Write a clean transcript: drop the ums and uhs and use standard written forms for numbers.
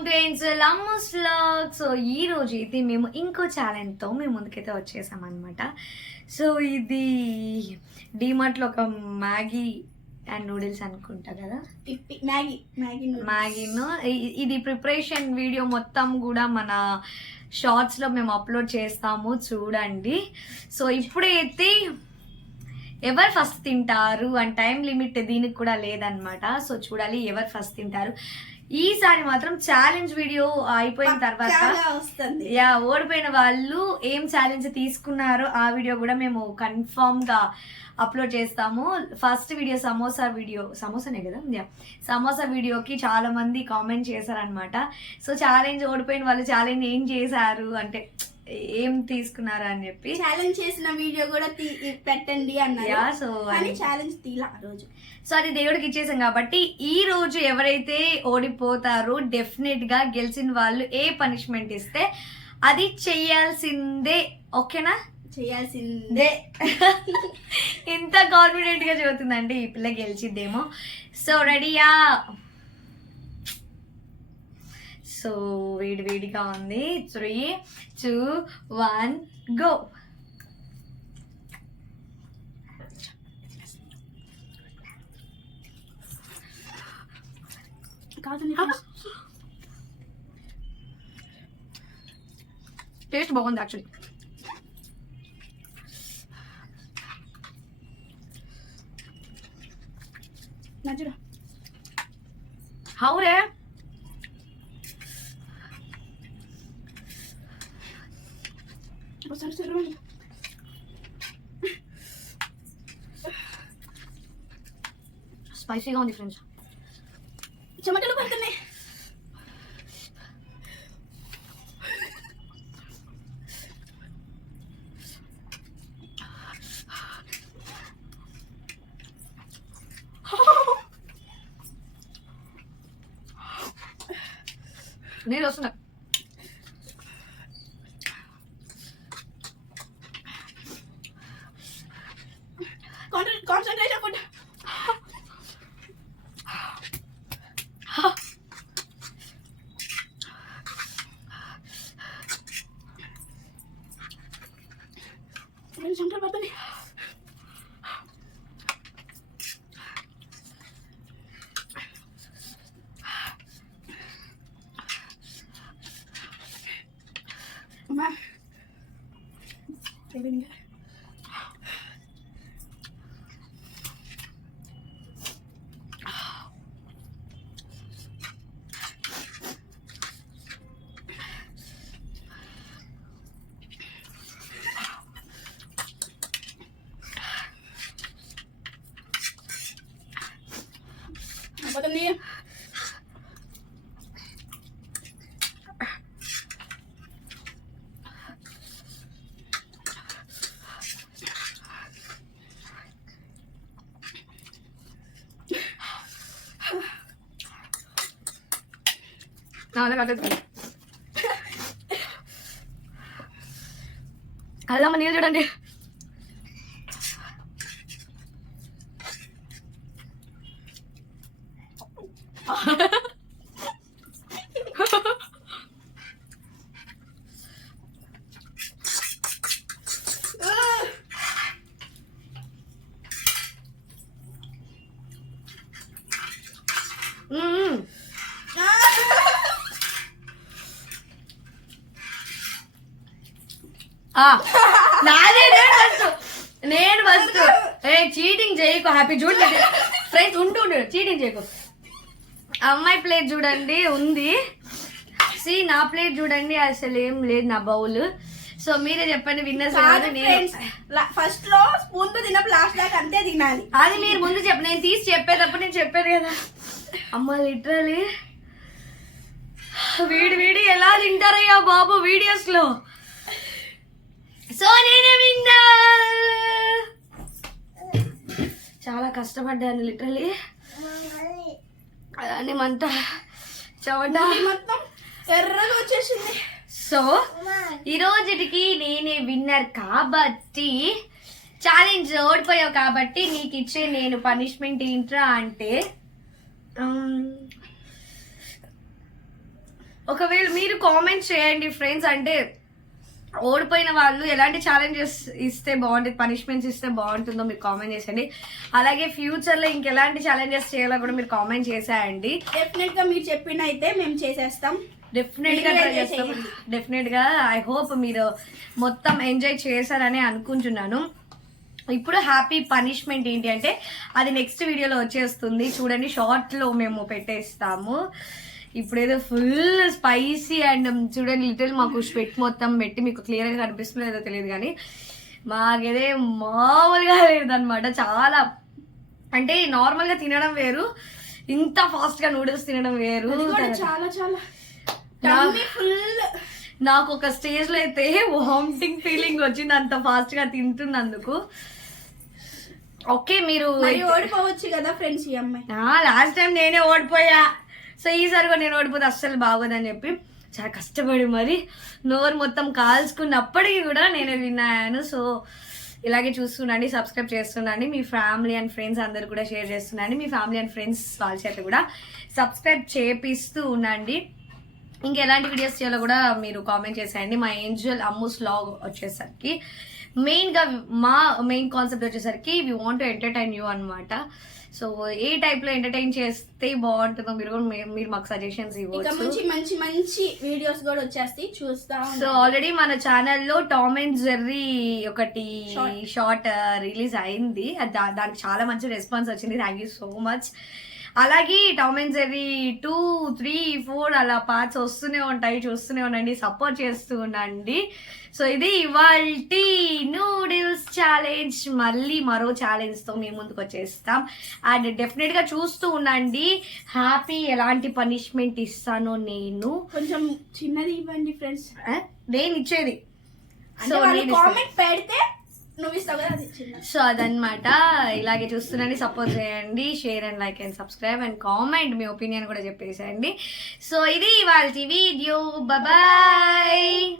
Welcome to Angel Ammu's vlog. So ఈ రోజు అయితే మేము ఇంకో ఛాలెంజ్తో మేము ముందుకైతే వచ్చేసామన్నమాట. సో ఇది డీమార్ట్లో ఒక మ్యాగీ అండ్ నూడిల్స్ అనుకుంటా కదా, మ్యాగీను. ఇది ప్రిపరేషన్ వీడియో మొత్తం కూడా మన షార్ట్స్లో మేము అప్లోడ్ చేస్తాము, చూడండి. సో ఇప్పుడైతే ఎవరు ఫస్ట్ తింటారు అండ్ టైం లిమిట్ దీనికి కూడా లేదనమాట. సో చూడాలి ఎవరు ఫస్ట్ తింటారు. ఈసారి మాత్రం ఛాలెంజ్ వీడియో అయిపోయిన తర్వాత ఓడిపోయిన వాళ్ళు ఏం ఛాలెంజ్ తీసుకున్నారో ఆ వీడియో కూడా మేము కన్ఫర్మ్ గా అప్లోడ్ చేస్తాము. ఫస్ట్ వీడియో సమోసానే కదా, సమోసా వీడియోకి చాలా మంది కామెంట్ చేశారనమాట. సో ఛాలెంజ్ ఓడిపోయిన వాళ్ళు ఛాలెంజ్ ఏం చేశారు అంటే ఏం తీసుకున్నారా అని చెప్పి ఛాలెంజ్ చేసిన వీడియో కూడా పెట్టండి అన్నారు. సో ఛాలెంజ్ తీలా ఆ రోజు. సో అది దేవుడికి ఇచ్చేసాం కాబట్టి ఈ రోజు ఎవరైతే ఓడిపోతారో డెఫినెట్ గా గెలిచిన వాళ్ళు ఏ పనిష్మెంట్ ఇస్తే అది చెయ్యాల్సిందే. ఓకేనా? చేయాల్సిందే. ఇంత కాన్ఫిడెంట్ గా చెబుతుందండి ఈ పిల్ల గెలిచిద్దేమో. సో రెడీయా? సో వేడిగా ఉంది. 3, 2, 1 గో. టేస్ట్ బాగుంది యాక్చువల్లీ. హౌరే స్పైసీగా ఉంది ఫ్రెండ్స్. చెమటలు పడుతున్నాయి. నీళ్ళు వస్తున్నాయి. Concentration food. చెమటలు పడుతున్నాయి. అమ్మా పోతుంది. అల్లమ్మ నీళ్ళు చూడండి. నేను ఫస్ట్ చీటింగ్ చేయకు. హ్యాపీ చూడండి ఫ్రెండ్స్, ఉంటుండు చీటింగ్ చేయకు. అమ్మాయి ప్లేట్ చూడండి ఉంది, నా ప్లేట్ చూడండి అసలు ఏం లేదు నా బౌల్. సో మీరే చెప్పండి విన్నర్స్. ఫస్ట్ లో స్పూన్ తో తిన్నప్పుడు లాస్ట్ దాకా అంతే తినాలి. అది మీరు ముందు చెప్ప, నేను తీసి చెప్పేటప్పుడు నేను చెప్పాను కదా అమ్మ. లిటరలీ వీడి ఎలా తింటారయ్యా బాబు వీడియోస్ లో. సో నేనే విన్నర్. చాలా కష్టపడ్డాను లిటరలీ. అలానే మంట చెమట మొత్తం ఎర్రగా వచ్చేసింది. సో ఈ రోజుకి నేనే విన్నర్ కాబట్టి ఛాలెంజ్ ఓడిపోయావు కాబట్టి నీకు ఇచ్చే నేను పనిష్మెంట్ ఏంట్రా అంటే ఒకవేళ మీరు కామెంట్ చేయండి ఫ్రెండ్స్, అంటే ఓడిపోయిన వాళ్ళు ఎలాంటి ఛాలెంజెస్ ఇస్తే బాగుంటుంది, పనిష్మెంట్స్ ఇస్తే బాగుంటుందో మీరు కామెంట్ చేసేయండి. అలాగే ఫ్యూచర్ లో ఇంకెలాంటి ఛాలెంజెస్ చేయాలో కూడా మీరు కామెంట్ చేసేయండి. డెఫినెట్ గా మీరు చెప్పిన అయితే మేము చేసేస్తాం, డెఫినెట్ గా ట్రై చేస్తాం. డెఫినెట్ గా ఐ హోప్ మీరు మొత్తం ఎంజాయ్ చేశారని అనుకుంటున్నాను. ఇప్పుడు హ్యాపీ పనిష్మెంట్ ఏంటి అంటే అది నెక్స్ట్ వీడియోలో వచ్చేస్తుంది చూడండి, షార్ట్ లో మేము పెట్టేస్తాము. ఇప్పుడు ఏదో ఫుల్ స్పైసీ అండ్ చూడండి లిటిల్ మాకు స్వెట్ మొత్తం పెట్టి మీకు క్లియర్గా కనిపిస్తుందో లేదో తెలియదు కానీ మాకేదే మామూలుగా లేదనమాట. చాలా అంటే నార్మల్గా తినడం వేరు, ఇంత ఫాస్ట్గా నూడిల్స్ తినడం వేరు. చాలా చాలా నాకు ఒక స్టేజ్లో అయితే వామిటింగ్ ఫీలింగ్ వచ్చింది అంత ఫాస్ట్గా తింటున్నందుకు. ఓకే మీరు ఓడిపోవచ్చు కదా ఫ్రెండ్స్, ఈ అమ్మాయి లాస్ట్ టైం నేనే ఓడిపోయా, సో ఈసారి కూడా నేను ఓడిపోతే అస్సలు బాగోదని చెప్పి చాలా కష్టపడి మరి నోరు మొత్తం కాల్చుకున్నప్పటికీ కూడా నేనే విన్నాను. సో ఇలాగే చూస్తుండండి, సబ్స్క్రైబ్ చేస్తుండండి, మీ ఫ్యామిలీ అండ్ ఫ్రెండ్స్ అందరు కూడా షేర్ చేస్తుండండి, మీ ఫ్యామిలీ అండ్ ఫ్రెండ్స్ వాళ్ళ చేత కూడా సబ్స్క్రైబ్ చేపిస్తూ ఉండండి. ఇంకెలాంటి వీడియోస్ చేయాలో కూడా మీరు కామెంట్ చేసేయండి. మా ఏంజల్ అమ్మూస్ వ్లాగ్ వచ్చేసరికి మెయిన్గా మా మెయిన్ కాన్సెప్ట్ వచ్చేసరికి we want to entertain you అనమాట. సో ఏ టైప్లో ఎంటర్టైన్ చేస్తే బాగుంటుందో మీరు మాకు సజెషన్స్ ఇవ్వచ్చు. మంచి మంచి వీడియోస్ కూడా వచ్చేస్తాయి, చూస్తా. సో ఆల్రెడీ మన ఛానల్లో టామ్ అండ్ జెర్రీ ఒకటి షార్ట్ రిలీజ్ అయింది, దానికి చాలా మంచి రెస్పాన్స్ వచ్చింది, థ్యాంక్ యూ సో మచ్. అలాగే టామ్ అండ్ జెర్రీ 2, 3, 4 అలా పార్ట్స్ వస్తూనే ఉంటాయి, చూస్తూనే ఉండండి, సపోర్ట్ చేస్తూ ఉండండి. సో ఇది ఇవాల్టి నూడిల్స్ ఛాలెంజ్. మళ్ళీ మరో ఛాలెంజ్తో మేము ముందుకు వచ్చేస్తాం అండ్ డెఫినెట్గా చూస్తూ ఉండండి. హ్యాపీ ఎలాంటి పనిష్మెంట్ ఇస్తానో నేను కొంచెం చిన్నది ఇవ్వండి ఫ్రెండ్స్, నేను ఇచ్చేది. సో కామెంట్ పెడితే నువ్వు ఇస్తావు కదా, అది చిన్న. సో అదనమాట, ఇలాగే చూస్తున్నాండి, సపోర్ట్ చేయండి, share and like and subscribe and comment, me opinion కూడా చెప్పేసేయండి. సో ఇది ఇవాల్టి వీడియో, బాయ్.